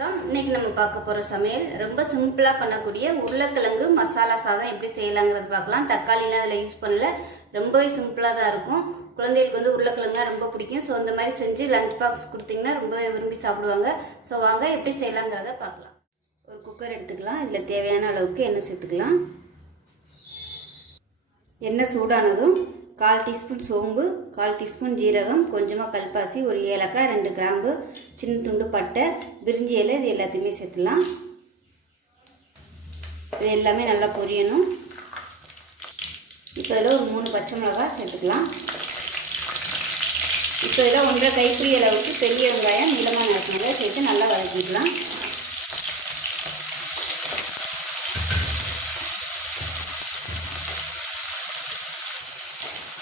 வணக்கம். இன்னைக்கு நம்ம பார்க்க போற சமையல் ரொம்ப சிம்பிளா பண்ணக்கூடிய உருளைக்கிழங்கு மசாலா சாதம் எப்படி செய்யலாங்கிறது பார்க்கலாம். தக்காளிலாம் அதில் யூஸ் பண்ணல, ரொம்பவே சிம்பிளாக தான் இருக்கும். குழந்தைகளுக்கு வந்து உருளைக்கிழங்குனா ரொம்ப பிடிக்கும். ஸோ இந்த மாதிரி செஞ்சு லஞ்ச் பாக்ஸ் கொடுத்தீங்கன்னா ரொம்பவே விரும்பி சாப்பிடுவாங்க. ஸோ வாங்க எப்படி செய்யலாங்கிறத பார்க்கலாம். ஒரு குக்கர் எடுத்துக்கலாம். இதில் தேவையான அளவுக்கு எண்ணெய் சேர்த்துக்கலாம். எண்ணெய் சூடானதும் 1/4 டீஸ்பூன் சோம்பு, 1/4 டீஸ்பூன் ஜீரகம், கொஞ்சமாக கல்பாசி, ஒரு ஏலக்காய், 2 கிராம்பு, சின்ன துண்டு பட்டை, பிரிஞ்சி இலை, இது எல்லாத்தையுமே சேர்த்துலாம். இது எல்லாமே நல்லா பொரியணும். இப்போ இதில் ஒரு 3 பச்சை மிளகாய் சேர்த்துக்கலாம். இப்போ இதில் 1.5 கைப்பிடி அளவுக்கு பெரிய வெங்காயம் நீளமாக நறுக்கினதை சேர்த்து நல்லா வதக்கிக்கலாம்.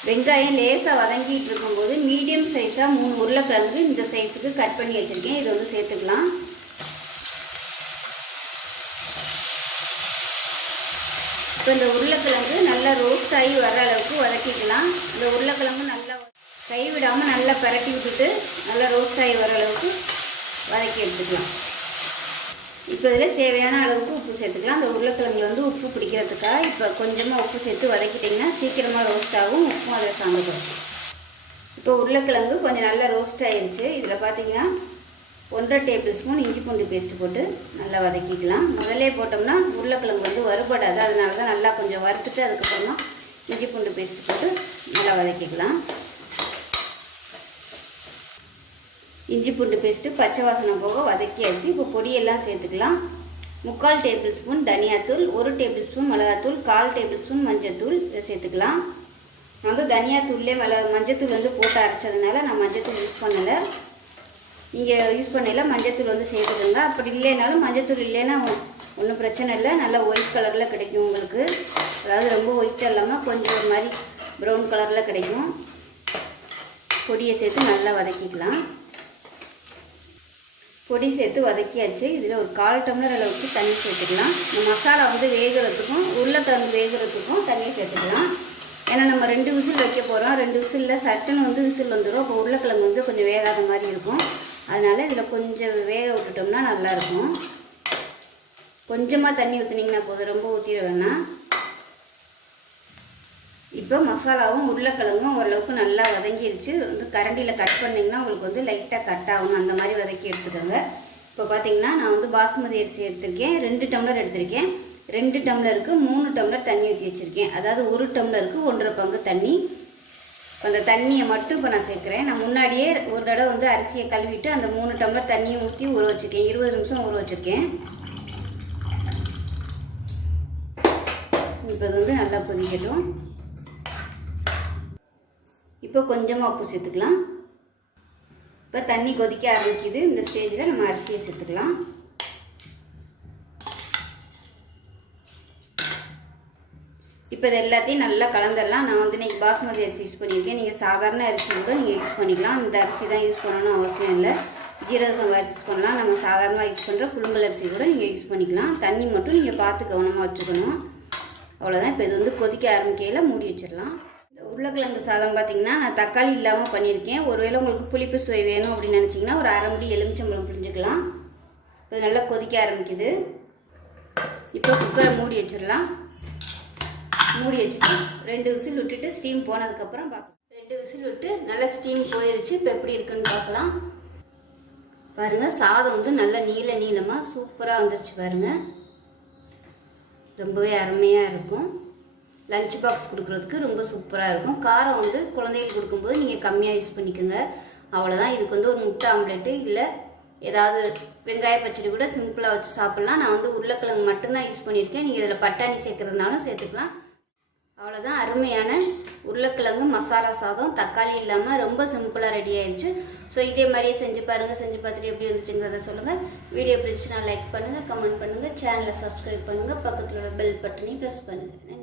வெங்காயம் லேசாக வதங்கிட்டு இருக்கும்போது மீடியம் சைஸாக 3 உருளைக்கிழங்கு இந்த சைஸுக்கு கட் பண்ணி வச்சுருக்கேன். இதை வந்து சேர்த்துக்கலாம். இப்போ இந்த உருளைக்கிழங்கு நல்லா ரோஸ்ட் ஆகி வர அளவுக்கு வதக்கிக்கலாம். இந்த உருளைக்கிழங்கு நல்லா கைவிடாமல் நல்லா பரட்டி விட்டுட்டு நல்லா ரோஸ்ட் ஆகி வர அளவுக்கு வதக்கி எடுத்துக்கலாம். இப்போ இதில் தேவையான அளவுக்கு உப்பு சேர்த்துக்கலாம். அந்த உருளைக்கிழங்குல வந்து உப்பு பிடிக்கிறதுக்காக இப்போ கொஞ்சமாக உப்பு சேர்த்து வதக்கிட்டிங்கன்னா சீக்கிரமாக ரோஸ்ட் ஆகும், உப்பும் அதில் சார்ந்துடும். இப்போ உருளைக்கிழங்கு கொஞ்சம் நல்லா ரோஸ்ட் ஆகிடுச்சு. இதில் பார்த்தீங்கன்னா 1.5 டேபிள் ஸ்பூன் இஞ்சி பூண்டு பேஸ்ட்டு போட்டு நல்லா வதக்கிக்கலாம். முதல்ல போட்டோம்னா உருளைக்கிழங்கு வந்து வறுபடாது, அதனால தான் நல்லா கொஞ்சம் வறுத்துட்டு அதுக்கப்புறமா இஞ்சி பூண்டு பேஸ்ட்டு போட்டு நல்லா வதக்கிக்கலாம். இஞ்சி பூண்டு பேஸ்ட்டு பச்சை வாசனை போக வதக்கியாச்சு. இப்போ பொடியெல்லாம் சேர்த்துக்கலாம். 3/4 டேபிள் ஸ்பூன் தனியாத்தூள், 1 டேபிள் ஸ்பூன் மிளகாத்தூள், 1/4 டேபிள் ஸ்பூன் மஞ்சத்தூள் இதை சேர்த்துக்கலாம். நான் வந்து தனியாத்தூள்லே மஞ்சத்தூள் வந்து போட்டு அரைச்சதுனால நான் மஞ்சத்தூள் யூஸ் பண்ணலை. நீங்கள் யூஸ் பண்ணல மஞ்சத்தூள் வந்து சேர்த்துக்கோங்க. அப்படி இல்லைனாலும் மஞ்சத்தூள் இல்லைன்னா ஒன்றும் பிரச்சனை இல்லை, நல்லா ஒயிட் கலரில் கிடைக்கும் உங்களுக்கு. அதாவது ரொம்ப ஒயிட்டாக இல்லாமல் கொஞ்சம் ஒரு மாதிரி ப்ரௌன் கலரில் கிடைக்கும். பொடியை சேர்த்து நல்லா வதக்கிக்கலாம். பொடி சேர்த்து வதக்கியாச்சு. இதில் ஒரு 1/4 டம்ளர் அளவுக்கு தண்ணி சேர்த்துக்கலாம். இந்த மசாலா வந்து வேகிறதுக்கும் உருளைக்கிழங்கு வேகிறதுக்கும் தண்ணி சேர்த்துக்கலாம். ஏன்னா நம்ம 2 விசில் வைக்க போகிறோம். 2 விசிலில் சட்டுன்னு வந்து விசில் வந்துடும். அப்போ உருளைக்கிழங்கு வந்து கொஞ்சம் வேகாத மாதிரி இருக்கும். அதனால் இதில் கொஞ்சம் வேக விட்டுட்டோம்னா நல்லாயிருக்கும். கொஞ்சமாக தண்ணி ஊற்றுனீங்கன்னா போதும், ரொம்ப ஊற்றிட வேணாம். இப்போ மசாலாவும் உருளைக்கிழங்கும் ஓரளவுக்கு நல்லா வதங்கிடுச்சு. வந்து கரண்டியில் கட் பண்ணிங்கன்னா உங்களுக்கு வந்து லைட்டாக கட் ஆகணும், அந்த மாதிரி வதக்கி எடுத்துக்கோங்க. இப்போ பார்த்தீங்கன்னா நான் வந்து பாசுமதி அரிசி எடுத்திருக்கேன். 2 டம்ளர் எடுத்திருக்கேன். 2 டம்ளருக்கு 3 டம்ளர் தண்ணி ஊற்றி வச்சுருக்கேன். அதாவது 1 டம்ளருக்கு 1.5 பங்கு தண்ணி. அந்த தண்ணியை மட்டும் இப்போ நான் சேர்க்குறேன். நான் முன்னாடியே ஒரு தடவை வந்து அரிசியை கழுவிட்டு அந்த 3 டம்ளர் தண்ணியை ஊற்றி ஊற வச்சுருக்கேன். 20 நிமிஷம் ஊற வச்சுருக்கேன். இப்போ இது வந்து நல்லா கொதிக்கட்டும். இப்போ கொஞ்சமாக உப்பு சேர்த்துக்கலாம். இப்போ தண்ணி கொதிக்க ஆரம்பிக்குது. இந்த ஸ்டேஜில் நம்ம அரிசியை சேர்த்துக்கலாம். இப்போ இது எல்லாத்தையும் நல்லா கலந்துடலாம். நான் வந்து இன்றைக்கி பாசுமதி அரிசி யூஸ் பண்ணியிருக்கேன். நீங்கள் சாதாரண அரிசி கூட நீங்கள் யூஸ் பண்ணிக்கலாம். இந்த அரிசி தான் யூஸ் பண்ணணும்னு அவசியம் இல்லை. ஜீரக சம்பா அரிசி யூஸ் பண்ணலாம். நம்ம சாதாரணமாக யூஸ் பண்ணுற புழுங்கல் அரிசி கூட நீங்கள் யூஸ் பண்ணிக்கலாம். தண்ணி மட்டும் நீங்கள் பார்த்து கவனமாக வச்சுக்கணும். அவ்வளோதான். இப்போ இது வந்து கொதிக்க ஆரம்பிக்கையில் மூடி வச்சிடலாம். உருளைக்கிழங்கு சாதம் பார்த்திங்கன்னா நான் தக்காளி இல்லாமல் பண்ணியிருக்கேன். ஒருவேளை உங்களுக்கு புளிப்பு சுவை வேணும் அப்படின்னு நினச்சிங்கன்னா ஒரு 1/2 முடி எலுமிச்சம்பழம் பிழிஞ்சிக்கலாம். இப்போ நல்லா கொதிக்க ஆரம்பிக்குது. இப்போ குக்கரை மூடி வச்சிடலாம். மூடி வச்சுக்கலாம். 2 விசில் விட்டுட்டு ஸ்டீம் போனதுக்கப்புறம் பார்க்கலாம். 2 விசில் விட்டு நல்லா ஸ்டீம் போயிடுச்சு. இப்போ எப்படி இருக்குன்னு பார்க்கலாம். பாருங்கள், சாதம் வந்து நல்லா நீளமாக சூப்பராக வந்துருச்சு பாருங்கள். ரொம்பவே அருமையாக இருக்கும். லஞ்ச் பாக்ஸ் கொடுக்குறதுக்கு ரொம்ப சூப்பராக இருக்கும். காரம் வந்து குழந்தைகளுக்கு கொடுக்கும்போது நீங்கள் கம்மியாக யூஸ் பண்ணிக்கோங்க. அவ்வளோதான். இதுக்கு வந்து ஒரு முட்டை ஆம்லேட்டு இல்லை ஏதாவது வெங்காய பச்சடி கூட சிம்பிளாக வச்சு சாப்பிட்லாம். நான் வந்து உருளைக்கிழங்கு மட்டும்தான் யூஸ் பண்ணியிருக்கேன். நீங்கள் இதில் பட்டாணி சேர்க்குறதுனாலும் சேர்த்துக்கலாம். அவ்வளோதான். அருமையான உருளைக்கிழங்கு மசாலா சாதம் தக்காளி இல்லாமல் ரொம்ப சிம்பிளாக ரெடி ஆயிடுச்சு. ஸோ இதே மாதிரியே செஞ்சு பாருங்கள். செஞ்சு பார்த்துட்டு எப்படி இருந்துச்சுங்கிறத சொல்லுங்கள். வீடியோ பிடிச்சுன்னா லைக் பண்ணுங்கள், கமெண்ட் பண்ணுங்கள், சேனலை சப்ஸ்கிரைப் பண்ணுங்கள், பக்கத்தில் உள்ள பெல் பட்டனையும் ப்ரெஸ் பண்ணுங்கள்.